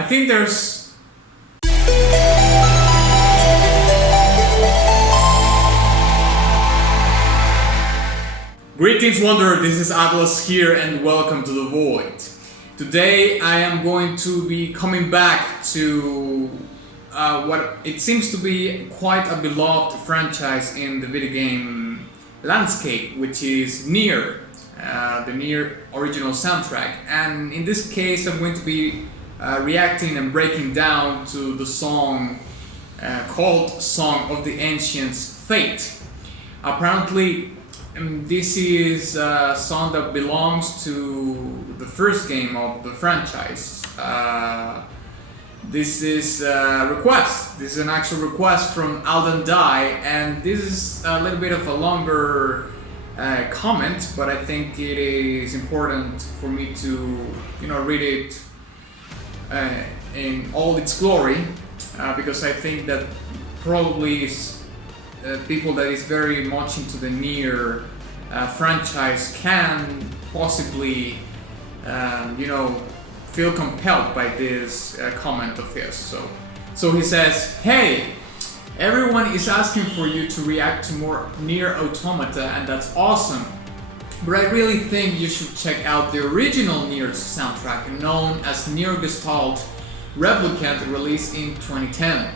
I think there's... Greetings Wanderer, this is Atlas here and welcome to the Void. Today I am going to be coming back to what it seems to be quite a beloved franchise in the video game landscape, which is NIER, the NIER original soundtrack. And in this case I'm going to be reacting and breaking down to the song called Song of the Ancients Fate. Apparently this is a song that belongs to the first game of the franchise. This is a request. This is an actual request from Alden Die, and this is a little bit of a longer comment, but I think it is important for me to, read it in all its glory, because I think that probably people that is very much into the NIER franchise can possibly, feel compelled by this comment of his. So he says, "Hey, everyone is asking for you to react to more NIER Automata, and that's awesome. But I really think you should check out the original NIER soundtrack, known as NIER Gestalt Replicant, released in 2010.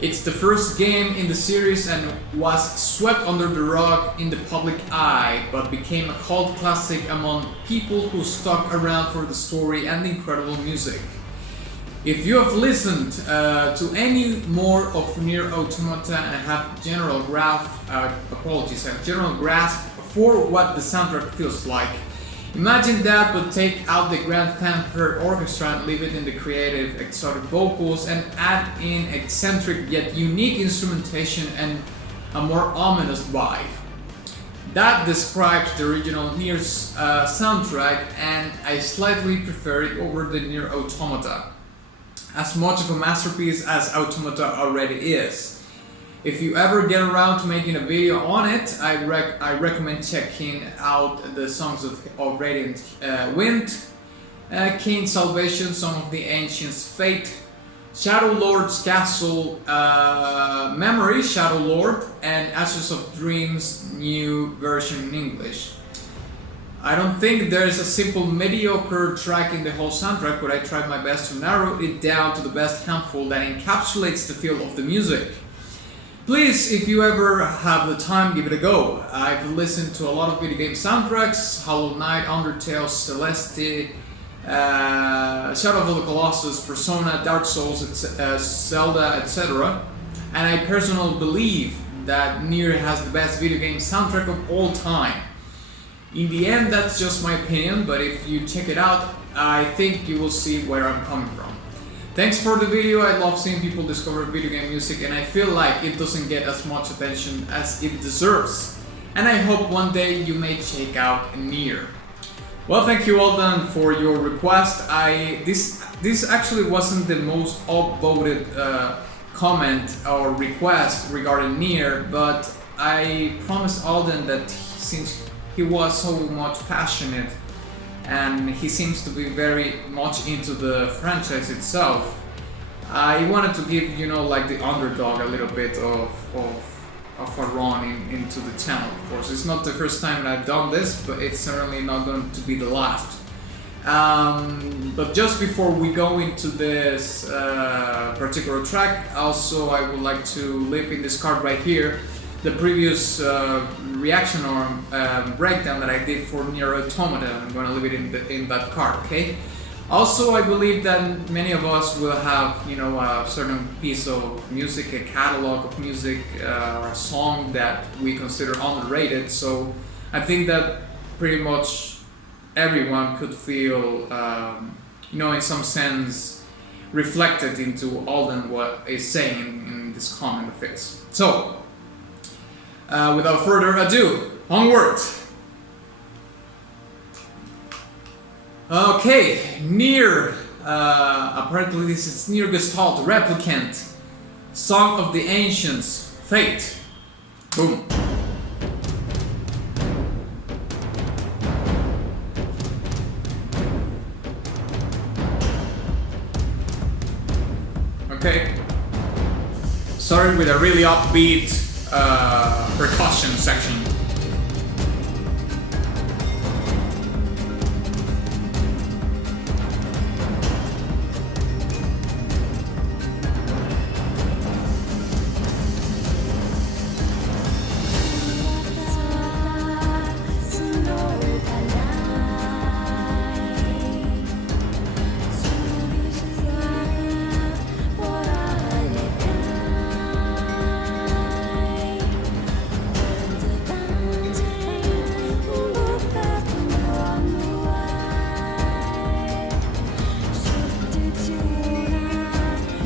It's the first game in the series and was swept under the rug in the public eye, but became a cult classic among people who stuck around for the story and the incredible music. If you have listened to any more of NIER Automata and have general grasp for what the soundtrack feels like, imagine that, but take out the grand fanfare orchestra and leave it in the creative, exotic vocals and add in eccentric yet unique instrumentation and a more ominous vibe. That describes the original NIER's soundtrack, and I slightly prefer it over the NIER Automata. As much of a masterpiece as Automata already is. If you ever get around to making a video on it, I recommend checking out the songs of Radiant Wind, King's Salvation, Song of the Ancients Fate, Shadow Lord's Castle Memory, Shadow Lord, and Ashes of Dreams new version in English. I don't think there is a simple mediocre track in the whole soundtrack, but I tried my best to narrow it down to the best handful that encapsulates the feel of the music. Please, if you ever have the time, give it a go. I've listened to a lot of video game soundtracks: Hollow Knight, Undertale, Celeste, Shadow of the Colossus, Persona, Dark Souls, Zelda, etc. And I personally believe that NIER has the best video game soundtrack of all time. In the end, that's just my opinion, but if you check it out, I think you will see where I'm coming from. Thanks for the video. I love seeing people discover video game music, and I feel like it doesn't get as much attention as it deserves. And I hope one day you may check out NIER." Well, thank you Alden for your request. This actually wasn't the most upvoted comment or request regarding NIER, but I promised Alden that since he was so much passionate and he seems to be very much into the franchise itself, I wanted to give, like the underdog a little bit of a run into the channel. Of course, it's not the first time that I've done this, but it's certainly not going to be the last. But just before we go into this particular track, also I would like to leave in this card right here the previous reaction or breakdown that I did for NIER Automata. I'm going to leave it in that card, okay? Also, I believe that many of us will have, a certain piece of music, a catalog of music, or a song that we consider underrated. So I think that pretty much everyone could feel, in some sense, reflected into Alden what is saying in this comment of his. So, without further ado, onward! Okay, NIER, apparently this is NIER Gestalt Replicant, Song of the Ancients Fate. Boom. Okay. Started with a really upbeat percussion section.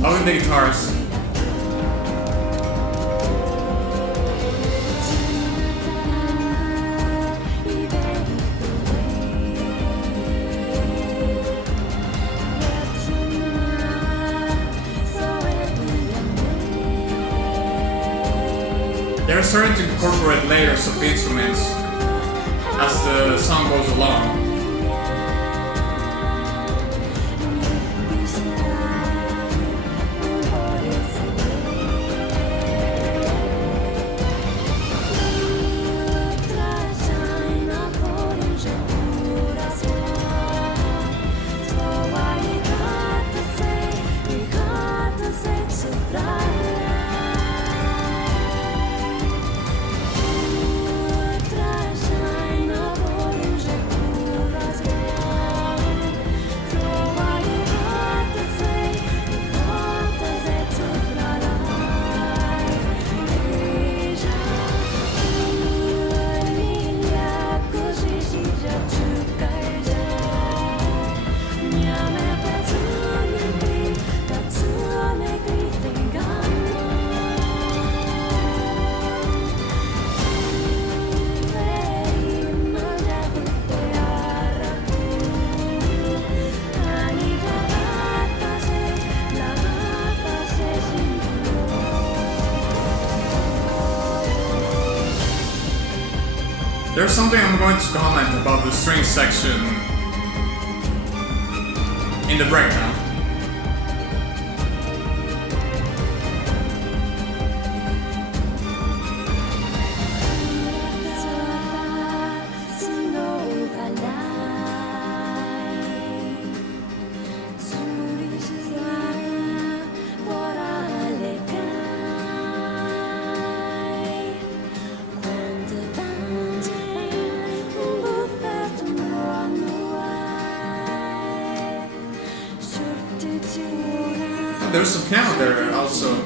Loving the guitars. They're starting to incorporate layers of instruments as the song goes along. There's something I'm going to comment about the string section in the breakdown. There's some piano there also.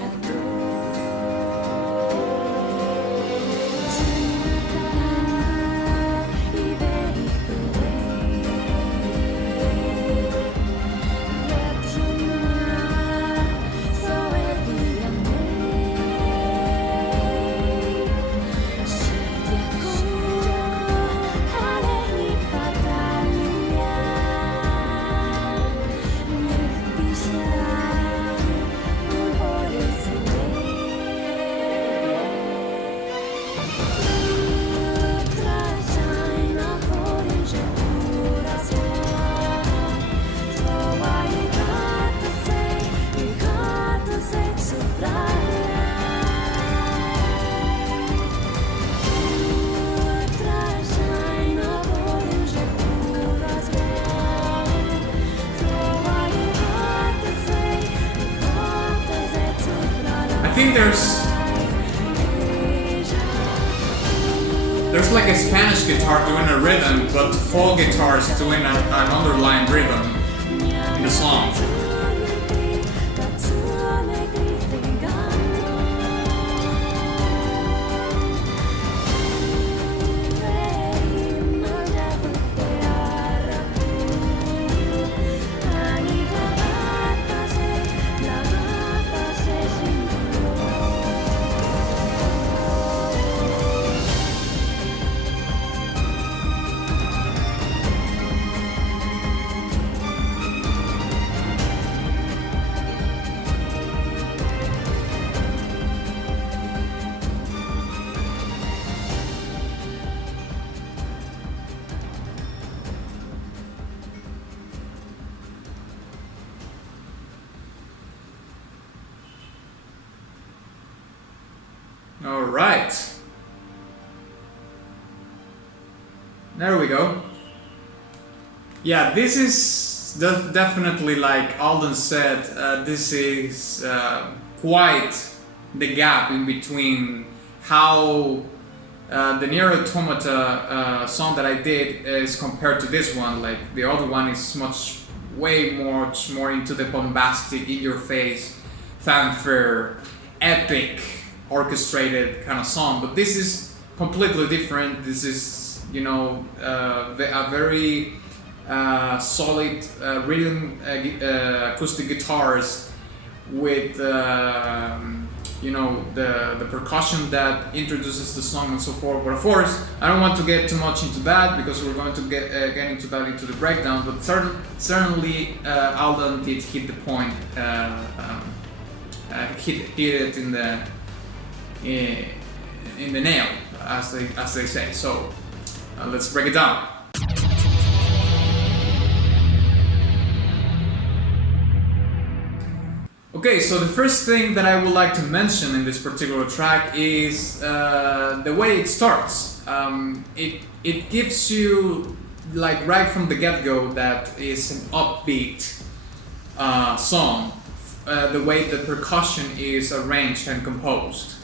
I think there's like a Spanish guitar doing a rhythm, but folk guitars doing an underlying rhythm in the song. All right. There we go. Yeah, this is definitely, like Alden said, this is quite the gap in between how the NIER Automata song that I did is compared to this one. Like the other one is way more into the bombastic, in-your-face, fanfare, epic, orchestrated kind of song. But this is completely different. This is, you know, a very solid rhythm, acoustic guitars with you know, the percussion that introduces the song and so forth. But of course, I don't want to get too much into that because we're going to get into that into the breakdown. But certainly, Alden did hit the point, hit it in the nail, as they say. So let's break it down. Okay, so the first thing that I would like to mention in this particular track is the way it starts. It gives you, like right from the get-go, that is an upbeat song. The way the percussion is arranged and composed.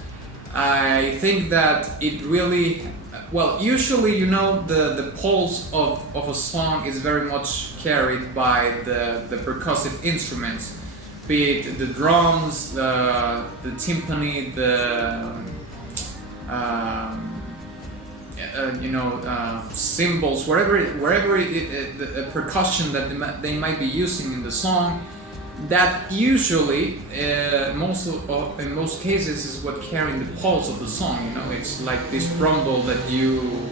I think that it really, well, usually, you know, the pulse of a song is very much carried by the percussive instruments. Be it the drums, the timpani, the you know, cymbals, wherever the percussion that they might be using in the song, that usually in most cases is what carrying the pulse of the song. You know, it's like this rumble that you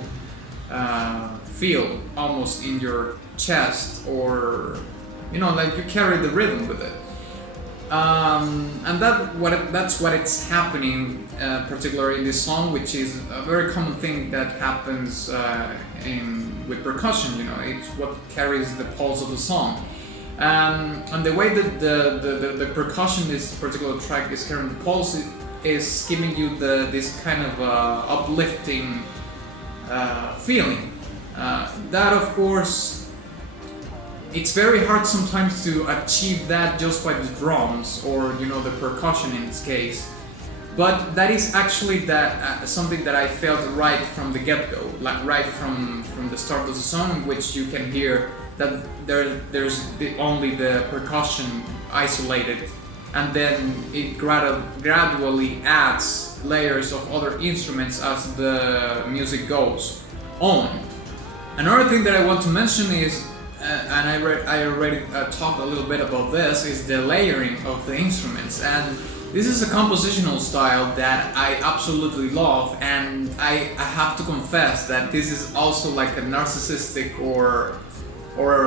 feel almost in your chest, or you know, like you carry the rhythm with it. And that's what it's happening, particularly in this song, which is a very common thing that happens with percussion. You know, it's what carries the pulse of the song, and the way that the percussion in this particular track is carrying the pulse is giving you this kind of uplifting feeling. That, of course, it's very hard sometimes to achieve that just by the drums, or you know, the percussion in this case. But that is actually something that I felt right from the get-go, like right from the start of the song, which you can hear that there's only the percussion isolated, and then it gradually adds layers of other instruments as the music goes on. Another thing that I want to mention is, and I already talked a little bit about this, is the layering of the instruments. And this is a compositional style that I absolutely love, and I have to confess that this is also like a narcissistic or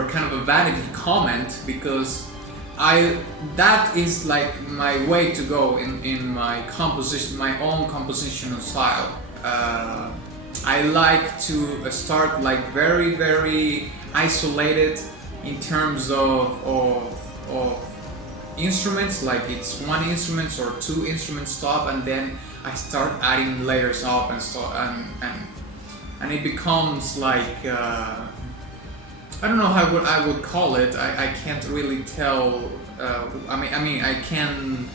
kind of a vanity comment, because that is like my way to go in my composition, my own compositional style. I like to start like very, very isolated in terms of instruments, like it's one instrument or two instruments top, and then I start adding layers up and it becomes like I don't know how I would call it. I can't really tell. I mean I can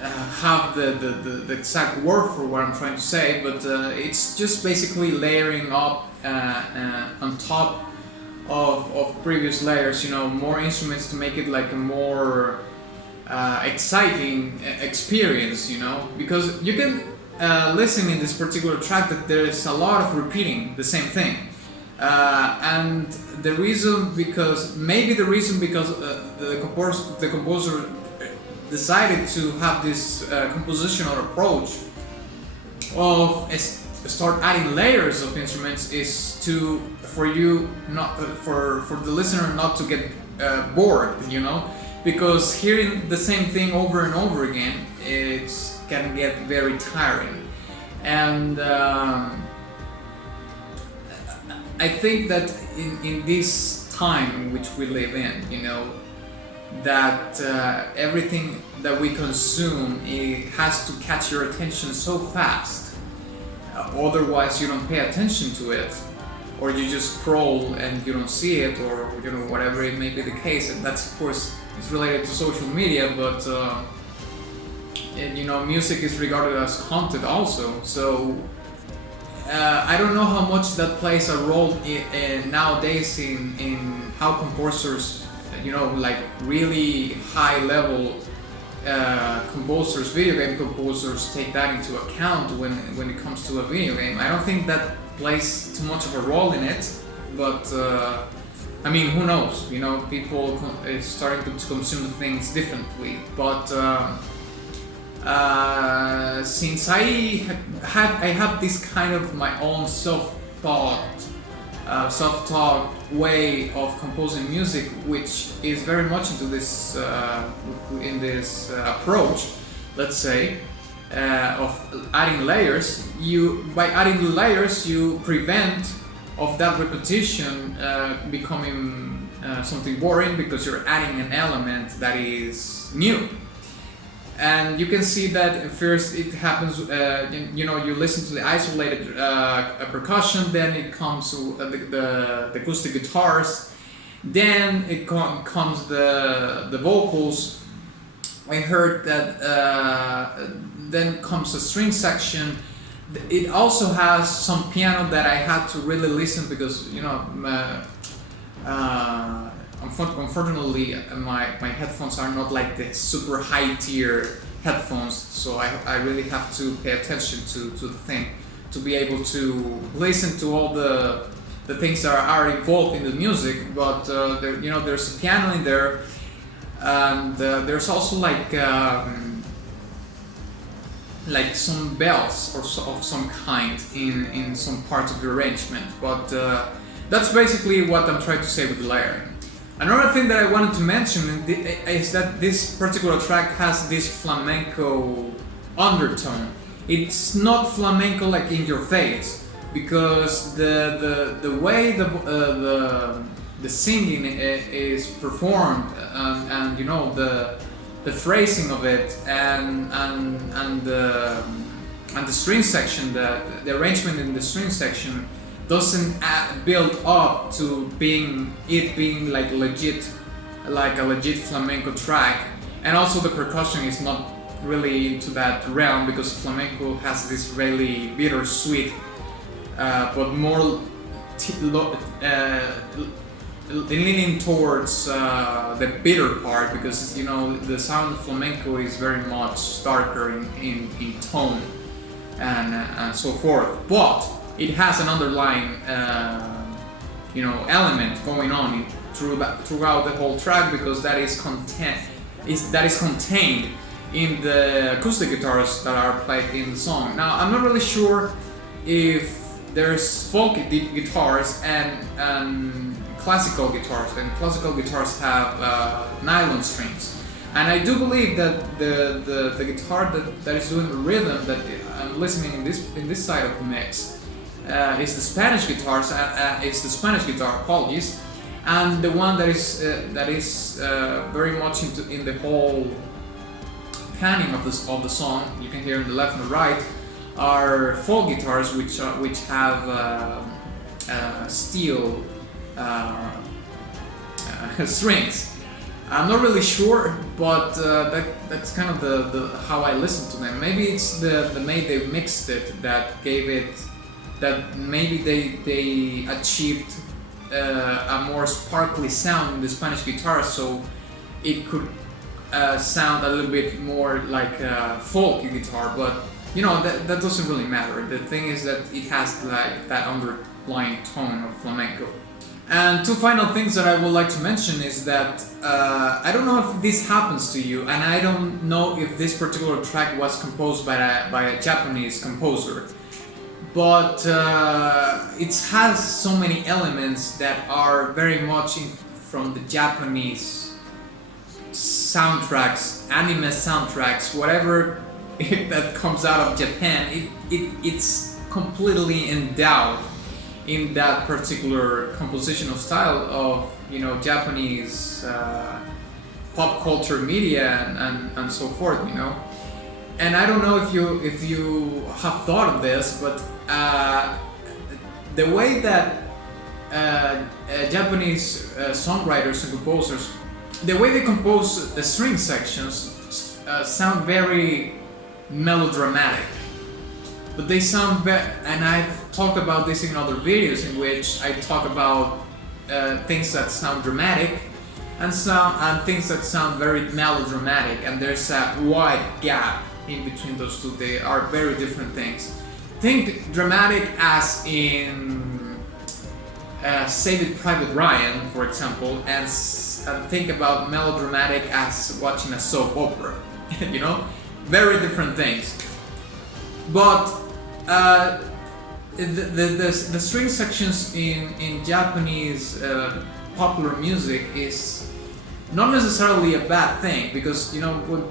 have the exact word for what I'm trying to say, but it's just basically layering up on top of previous layers, you know, more instruments to make it like a more exciting experience, you know, because you can listen in this particular track that there's a lot of repeating the same thing, and the reason because the composer decided to have this compositional approach of start adding layers of instruments is for the listener not to get bored, you know, because hearing the same thing over and over again, it can get very tiring. And I think that in this time in which we live in, you know, that everything that we consume, it has to catch your attention so fast. Otherwise, you don't pay attention to it, or you just scroll and you don't see it, or whatever it may be the case. And that's, of course, is related to social media, but music is regarded as content also. So I don't know how much that plays a role nowadays in how composers, like really high level composers, video game composers, take that into account when it comes to a video game. I don't think that plays too much of a role in it, but who knows? People is starting to consume things differently. But since I have this kind of my own self-taught way of composing music, which is very much into this approach, let's say, of adding layers. By adding the layers, you prevent of that repetition becoming something boring, because you're adding an element that is new. And you can see that first it happens, you listen to the isolated percussion, then it comes to the acoustic guitars, then it comes the vocals. I heard that then comes the string section. It also has some piano that I had to really listen, because unfortunately my headphones are not like the super high tier headphones, so I really have to pay attention to the thing to be able to listen to all the things that are involved in the music. But there's a piano in there, and there's also like some bells of some kind in some parts of the arrangement. But that's basically what I'm trying to say with the layering. Another thing that I wanted to mention is that this particular track has this flamenco undertone. It's not flamenco like in your face, because the way the singing is performed, and the phrasing of it, and the string section, the arrangement in the string section doesn't build up to being like a legit flamenco track. And also the percussion is not really into that realm, because flamenco has this really bittersweet, but more leaning towards the bitter part, because the sound of flamenco is very much darker in tone and so forth. But it has an underlying element going on throughout the whole track, because that is contained in the acoustic guitars that are played in the song. Now, I'm not really sure if there's folk guitars and classical guitars, and classical guitars have nylon strings. And I do believe that the guitar that is doing the rhythm that I'm listening in this side of the mix is the Spanish guitars. It's the Spanish guitar, apologies, and the one that is very much in the whole panning of the song. You can hear in the left and the right are folk guitars, which have steel strings. I'm not really sure, but that's kind of the how I listen to them. Maybe it's the way they mixed it that gave it, that maybe they achieved a more sparkly sound in the Spanish guitar, so it could sound a little bit more like a folk guitar. But that doesn't really matter. The thing is that it has like that underlying tone of flamenco. And two final things that I would like to mention is that I don't know if this happens to you, and I don't know if this particular track was composed by a Japanese composer, but it has so many elements that are very much from the Japanese soundtracks, anime soundtracks, whatever that comes out of Japan. It's completely endowed in that particular compositional style of Japanese pop culture media and so forth, you know. And I don't know if you have thought of this, but the way that Japanese songwriters and composers, the way they compose the string sections sound very melodramatic. But they sound and I've talked about this in other videos in which I talk about things that sound dramatic and things that sound very melodramatic, and there's a wide gap in between those two. They are very different things. Think dramatic as in Saving Private Ryan, for example, and think about melodramatic as watching a soap opera. You know, very different things. But the string sections in Japanese popular music is not necessarily a bad thing, because you know, when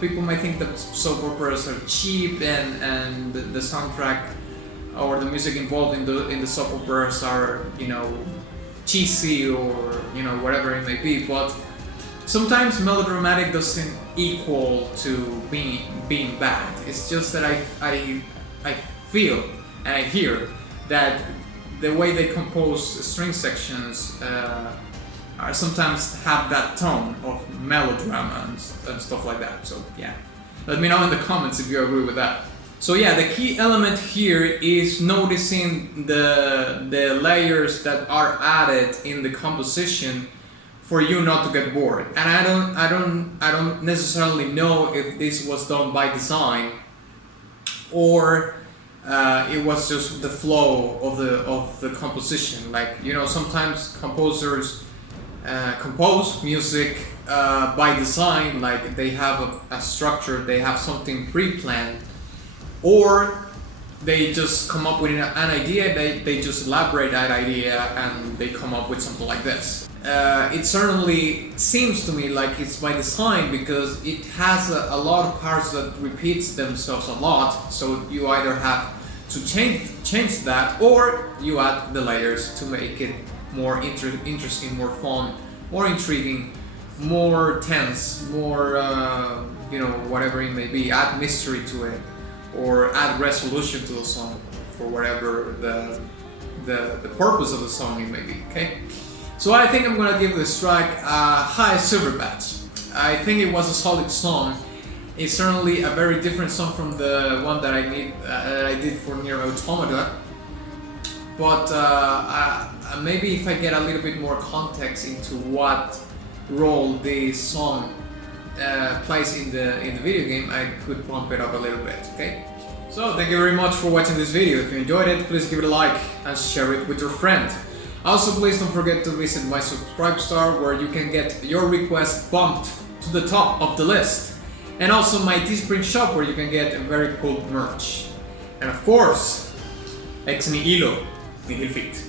people might think that soap operas are cheap and the soundtrack or the music involved in the soap operas are, you know, cheesy or, you know, whatever it may be. But sometimes melodramatic doesn't equal to being bad. It's just that I feel and I hear that the way they compose string sections sometimes have that tone of melodrama and stuff like that. So yeah, let me know in the comments if you agree with that. So yeah, the key element here is noticing the layers that are added in the composition for you not to get bored. And I don't necessarily know if this was done by design or it was just the flow of the composition. Like, you know, sometimes composers compose music by design, like they have a structure, they have something pre-planned, or they just come up with an idea, they just elaborate that idea and they come up with something like this. It certainly seems to me like it's by design, because it has a lot of parts that repeats themselves a lot, so you either have to change that, or you add the layers to make it more interesting, more fun, more intriguing, more tense, more you know, whatever it may be. Add mystery to it, or add resolution to the song for whatever the purpose of the song it may be. Okay, so I think I'm gonna give this track a high silver badge. I think it was a solid song. It's certainly a very different song from the one that I did for NIER Automata. But maybe if I get a little bit more context into what role this song plays in the video game, I could bump it up a little bit. Okay. So thank you very much for watching this video. If you enjoyed it, please give it a like and share it with your friend. Also, please don't forget to visit my subscribe star, where you can get your request bumped to the top of the list. And also my Teespring shop, where you can get very cool merch. And of course, ex nihilo nihil fit.